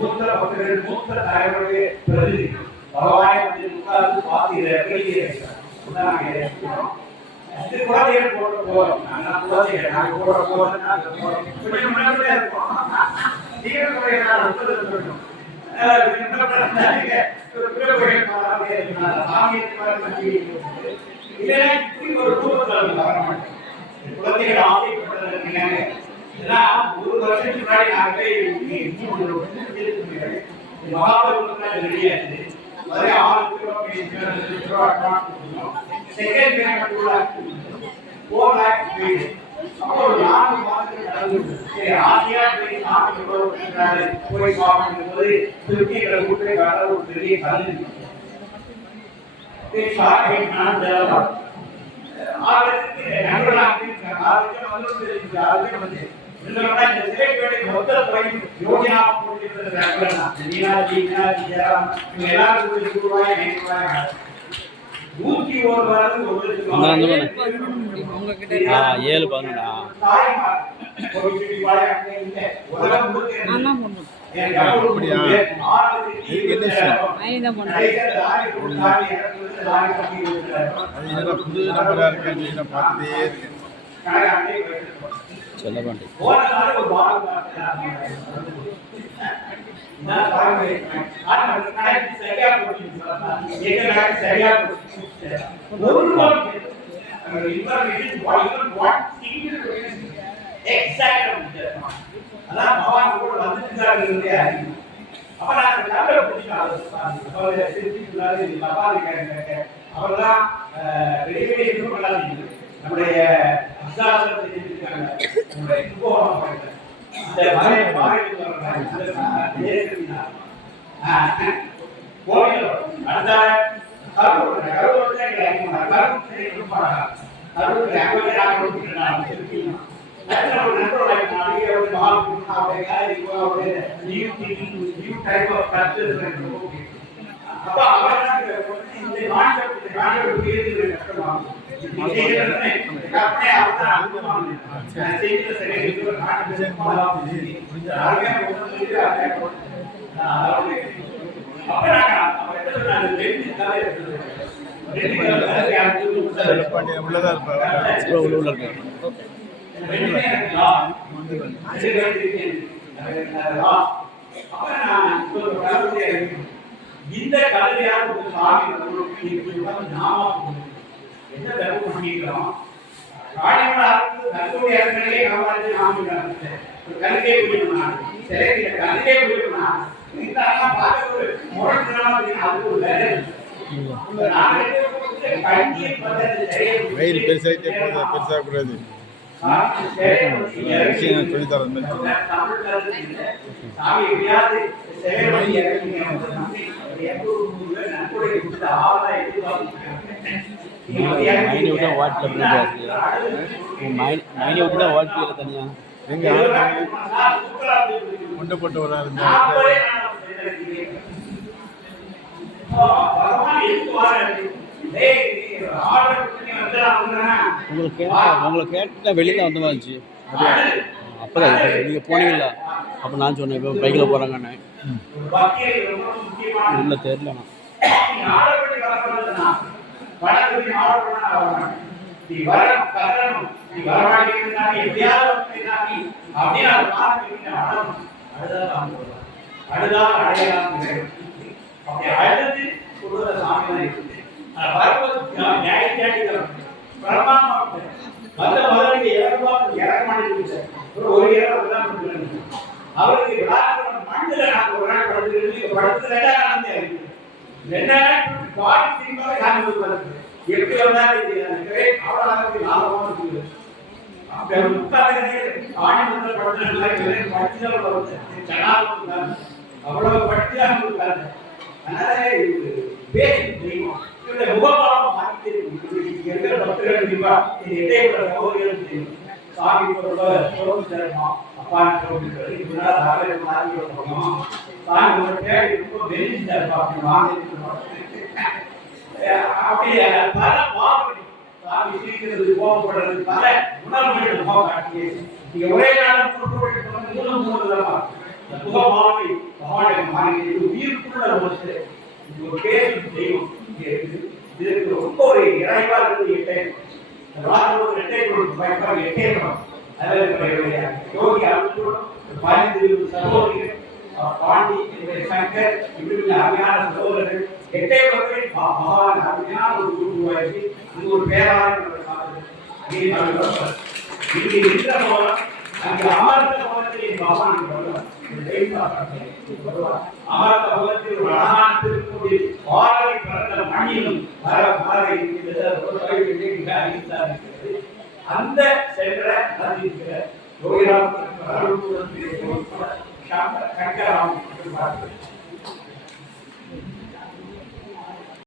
மூத்த பக்தர்கள் மூத்த தலைவருடைய பிரதிநிதி பகவானை உட்கார்ந்து பார்த்து குழந்தைகள் போட்டு போறோம். குழந்தைகள் நாங்கள் போட போறோம். குழந்தைகள் ஆசைப்பட்டது ஒரு வருஷத்துக்கு முன்னாடி நாங்களே மகாபலிபுரத்துல ரெடியாச்சு. அதே 6 செகண்ட் பேமெண்ட் 4 லேக் வீடு. அப்போ ஒரு 4 மாதத்துக்கு நடந்து ஆசையா போய் சாமி போய் பார்க்கணும் போது திருப்திகளை கூட்டு வர ஒரு பெரிய கல்வி நம்முடைய இந்த கல்வியான என்ன தப்பு பண்ணிக்கிறோம்? கல்வியை வயிறு பெருசாகிட்டே போகுது, பெருசாகக்கூடாது. சொல்லி தரது தனியா எங்க கொண்டு போட்டு வராரு. உங்களை கேட்ட வெளியில வந்த மாதிரி இருந்துச்சு. அப்பதான் நீங்கள் போனீங்களா? அப்போ நான் சொன்னேன் இப்போ பைக்கில் போகிறாங்கண்ணே. இல்லை தெரியலண்ணா. அவருக்கு மண்ணில் ஒரு நாள் படுத்து எப்படி அவ்வளவு படுத்தி முகபாவம் மாற்றி இருக்கிற பக்தர்கள் சாமி அப்பா சாமி ஒரு பேடி ரொம்ப வெளியிட்டார் அப்படியே பல பாவனை சாமி சிரிக்கிறது கோபப்படுறது பல உணர்வுகள் காட்டியே நீங்க ஒரே நாள் 3 தடவை முகமாவை பகவானை மாறி உயிருக்குள்ள ஒரு பேசும் தெய்வம் இங்கே இருக்குது. இதுக்கு ரொம்ப ஒரு இறைவா இருந்து எட்டேன் ராஜோட எட்டை கொடுக்கும் பயப்பாடு எட்டேன் அதில் யோகி அருள் 15 சகோதரிகள் பாண்டி சங்கர் இப்படி அருமையான சகோதரர்கள் எட்டை கொடுத்து பகவான் அருமையான ஒரு குரு உருவாக்கி அங்கு ஒரு பேராளர் இங்கே இருக்கிற போல அங்கே அமர்ந்த போலத்தில் பகவான் அமர்ந்த போலத்தில் ஒரு அழகான திருப்பதி பாரதி பிறந்த மண்ணிலும் அந்த சென்ற நதிக்கிற யோகிராம் கங்கராம்